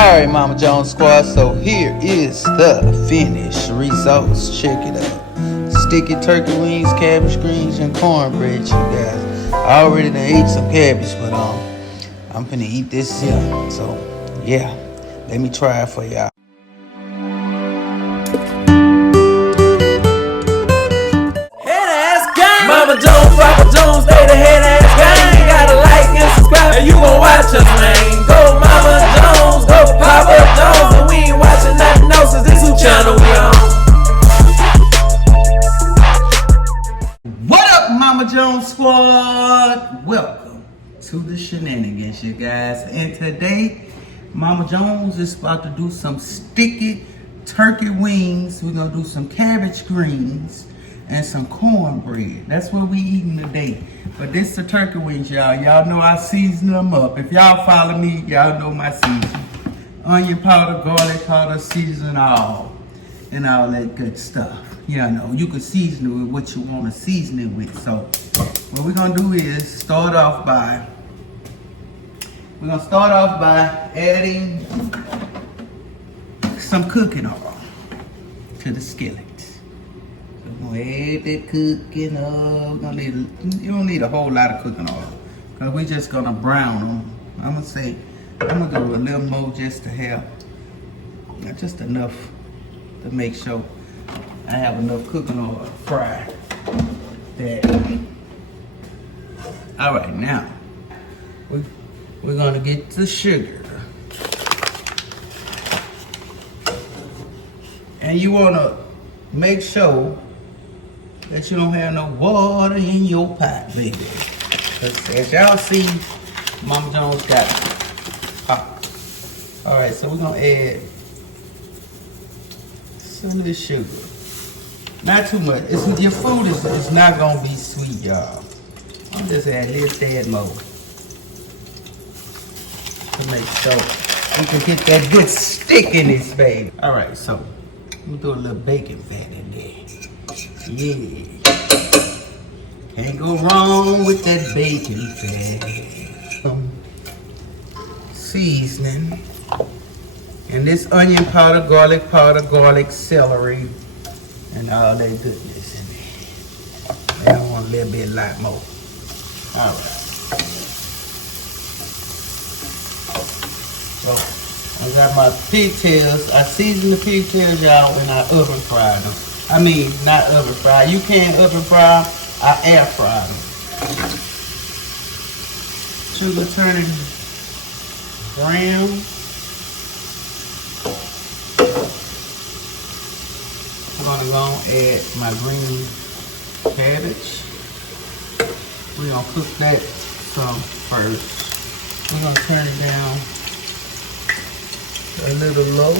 Alright, Mama Jones Squad, so here is the finished results. Check it out. Sticky turkey wings, cabbage greens, and cornbread, you guys. I already done ate some cabbage, but I'm finna eat this here. So, yeah, let me try it for y'all. Mama Jones, Papa Jones, they the head ass gang. Gotta like and subscribe, and you gon' watch us, man. Go Mama Jones, go Papa Jones, and we ain't watching nothing else, cause this who channel we on. What up, Mama Jones Squad? Welcome to the shenanigans, you guys. And today, Mama Jones is about to do some sticky turkey wings. We're gonna do some cabbage greens and some cornbread. That's what we eating today. But this the turkey wings, y'all. Y'all know I season them up. If y'all follow me, y'all know my season. Onion powder, garlic powder, season all. And all that good stuff. You know, you can season it with what you want to season it with. So, what we're gonna do is start off by adding some cooking oil to the skillet. We're gonna add that cooking oil. You don't need a whole lot of cooking oil, because we're just gonna brown them. I'm gonna do a little more just to have, not just enough to make sure I have enough cooking oil to fry that. All right, now we're gonna get the sugar, and you wanna make sure that you don't have no water in your pot, baby. As y'all see, Mama Jones got pot. All right, so we're gonna add some of this sugar. Not too much. Your food is not gonna be sweet, y'all. I'm just add a little tad more to make sure we can get that good stickiness, baby. All right, so we'll do a little bacon fat in there. Yeah, can't go wrong with that bacon fat. Seasoning, and this onion powder, garlic, celery, and all that goodness in there. I want a little bit, lot more. All right. So I got my pigtails. I seasoned the pigtails, y'all, and I oven fried them. I mean, not oven fry. You can't oven fry, I air fry them. Sugar turning brown. I'm gonna go and add my green cabbage. We're gonna cook that some first. We're gonna turn it down a little low.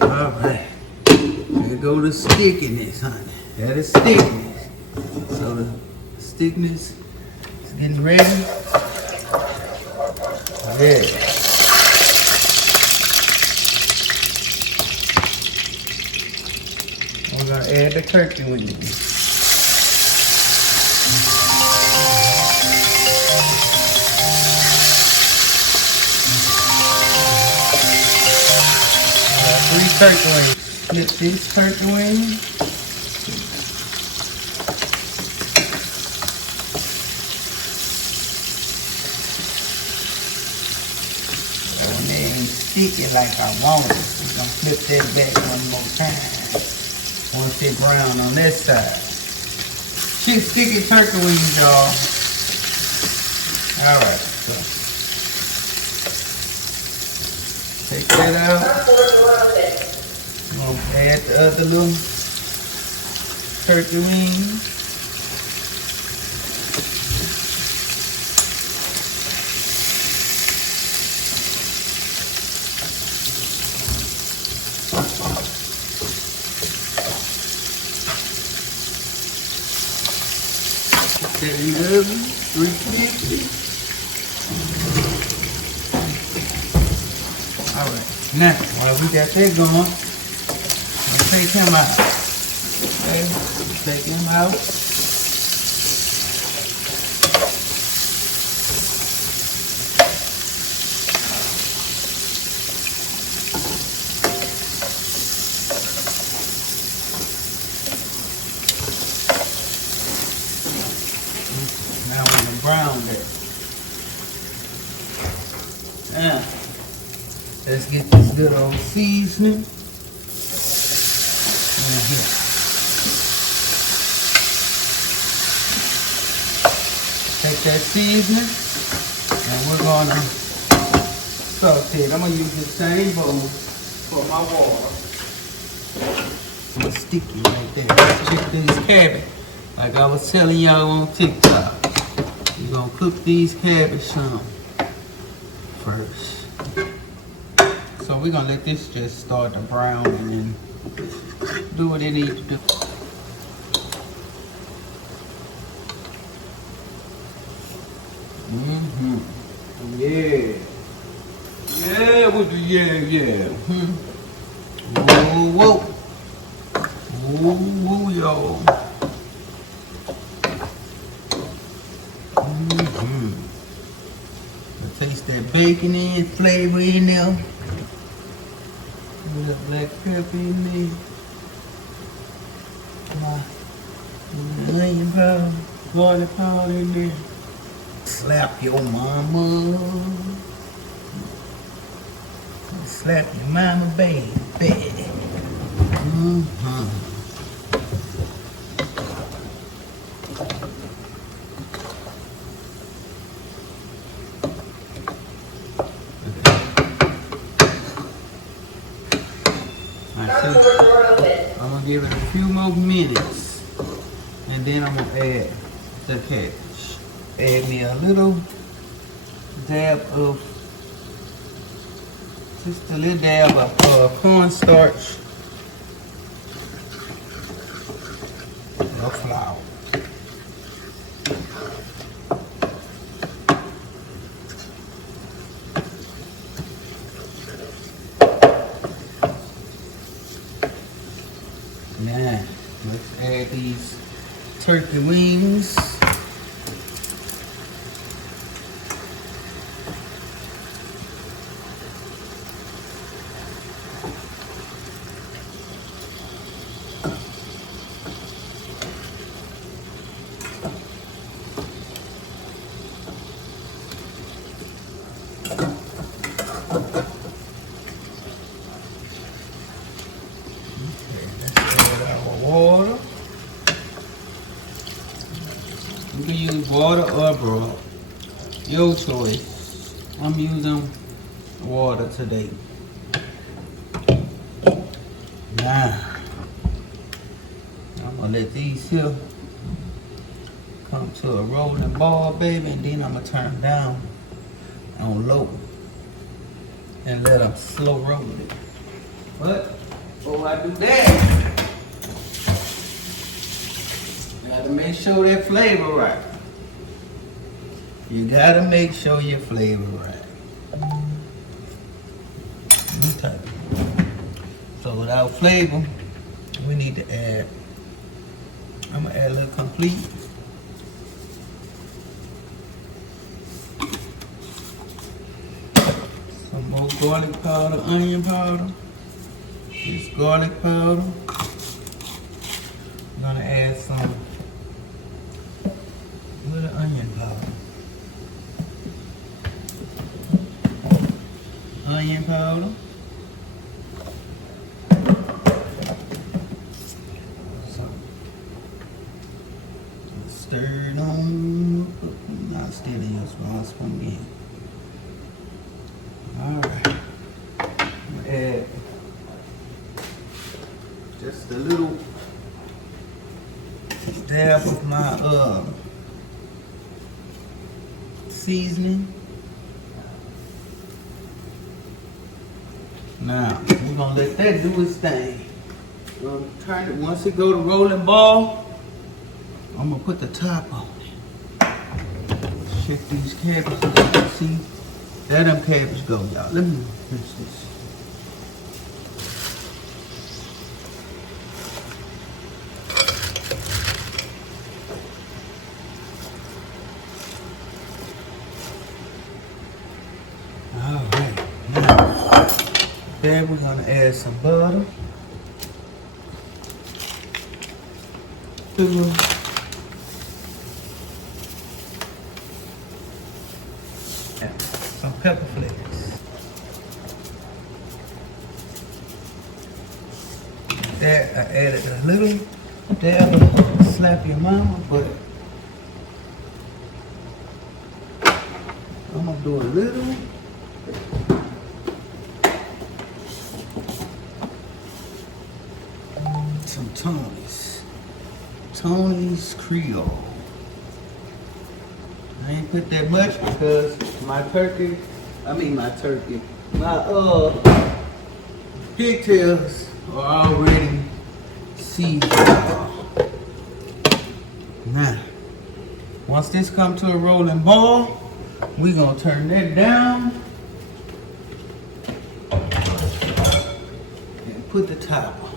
All right, there go the stickiness, honey. That is stickiness. So the stickiness is getting ready. Yeah. We're gonna add the turkey wings. Three turkey wings. Flip this turkey wing. When they ain't sticky like I want it, we're gonna flip that back one more time. Once it brown on this side. Sticky turkey wings, y'all. Alright, so take that out. I'm gonna add the other little turkey wings. Set it in the oven, 350. All right, now while we got that going, take him out. Okay, take him out. Now, let's get this good old seasoning in here. Take that seasoning and we're gonna saute it. I'm gonna use the same bowl for my water. I'm sticky right there. Let's check these cabbage. Like I was telling y'all on TikTok. You're gonna cook these cabbage some first. So we're gonna let this just start to brown and then do what it needs to do. Yeah. Yeah, with the yeah. Whoa. Whoa, y'all. Taste that bacon in, flavor in there. A little black pepper in there. Onion powder, garlic powder in there. Slap your mama. Slap your mama, baby. I'm gonna give it a few more minutes and then I'm gonna add the cabbage. Add me a little dab of, just a little dab of cornstarch or flour. Now, let's add these turkey wings. Water. You can use water or broth. Your choice. I'm using water today. Now, I'm gonna let these here come to a rolling ball, baby, and then I'm gonna turn them down on low and let them slow roll it. But before I do that, gotta make sure that flavor right. You gotta make sure your flavor right. Okay. So without flavor, we need to add, I'm gonna add a little complete. Some more garlic powder, onion powder. This garlic powder. I'm gonna add some little onion powder. Onion powder. Stir it on. Not still in your small spoon again. Alright. I'm gonna add just a little dab of my seasoning. Now we're gonna let that do its thing. We're gonna turn it once it go to rolling ball. I'm gonna put the top on it. Check these cabbages. See, there them cabbage go, y'all. Let me finish this. Alright, now then we're gonna add some butter. Sugar. some pepper flakes. That I added a little dab of slap your mama, but I'm gonna do a little. Some Tony's Creole. I ain't put that much because my pigtails are already seasoned. Now, once this comes to a rolling ball, we gonna turn that down and put the top on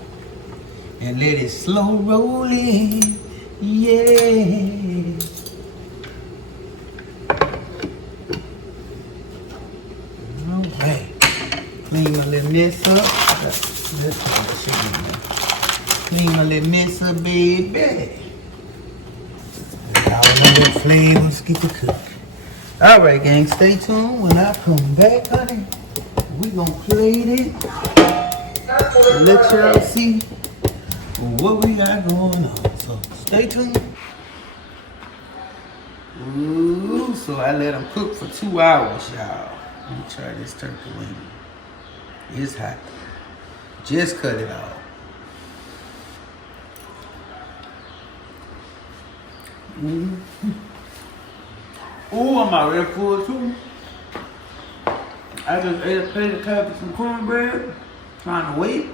and let it slow roll in. Yeah. Alright. Clean my little mess up. Clean my little mess up, baby. All the little flavors get to cook. Alright, gang, stay tuned. When I come back, honey, we gonna plate it. Let y'all see what we got going on. So stay tuned. Ooh, so I let them cook for 2 hours, y'all. Let me try this turkey wing. It's hot. Just cut it off. Ooh, I'm already full too. I just ate a plate of cabbage and cornbread. Trying to wait.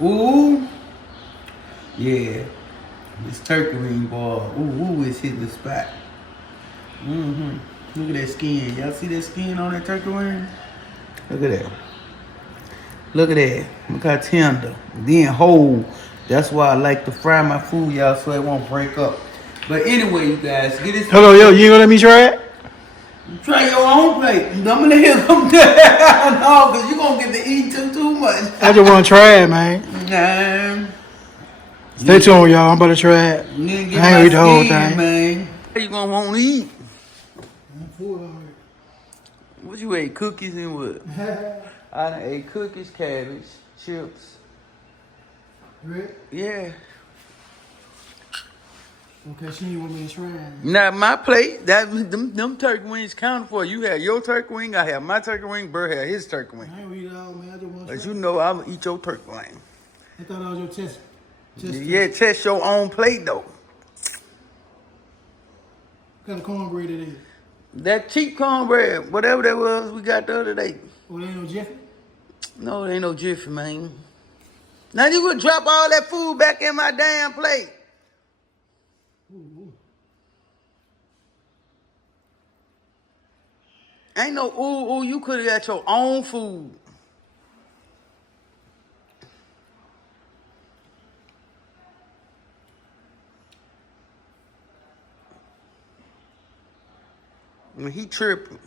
Ooh. Yeah. This turkey wing, boy. Ooh, it's hitting the spot. Look at that skin. Y'all see that skin on that turkey wing? Look at that. Look at that. Look how tender. Then whole. That's why I like to fry my food, y'all, so it won't break up. But anyway, you guys, get this. Hold on, yo, you ain't gonna let me try it? Try your own plate. I'm gonna let him come down. No, because you're gonna get to eat too much. I just wanna try it, man. Nah. Stay tuned, y'all. I'm about to try it. I ain't eat the whole thing. Man. You gonna want to eat? I'm full already. What you ate? Cookies and what? I done ate cookies, cabbage, chips. Right? Yeah. Okay, so you want me to try it? Now my plate, them turkey wings counted for. You have your turkey wing, I have my turkey wing, Burr have his turkey wing. I ain't eat it all, man. I just want to But try you know I'm gonna eat your turkey wing. I thought that was your test. Yeah, test your own plate though. What kind of cornbread it is? That cheap cornbread, whatever that was, we got the other day. Oh, there ain't no Jiffy? No, it ain't no Jiffy, man. Now you would drop all that food back in my damn plate. Ooh. Ain't no ooh, you could have got your own food. I mean, he tripping.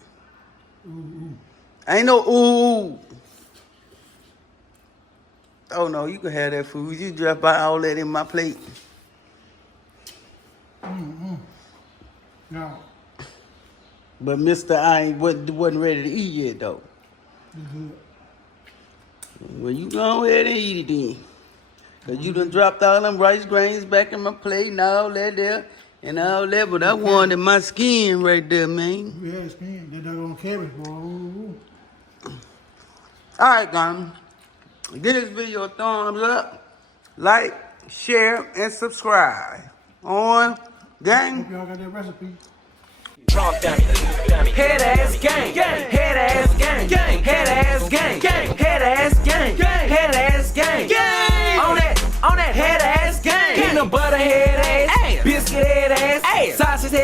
Ooh. Ain't no ooh. Oh no, you can have that food. You drop all that in my plate. No. But Mr. I wasn't ready to eat yet though. Well, you go ahead and eat it then. Cause you done dropped all them rice grains back in my plate and all that there and all that, but I wanted my skin right there, man. You had skin. That doggone cabbage, boy. Ooh. Alright, guys. Give this video a thumbs up, like, share, and subscribe. On gang. Hope y'all got that recipe. Head ass gang, head ass gang, head ass gang, head ass gang, head ass gang, on that head ass gang, peanut butter head ass, biscuit head ass, sausage head.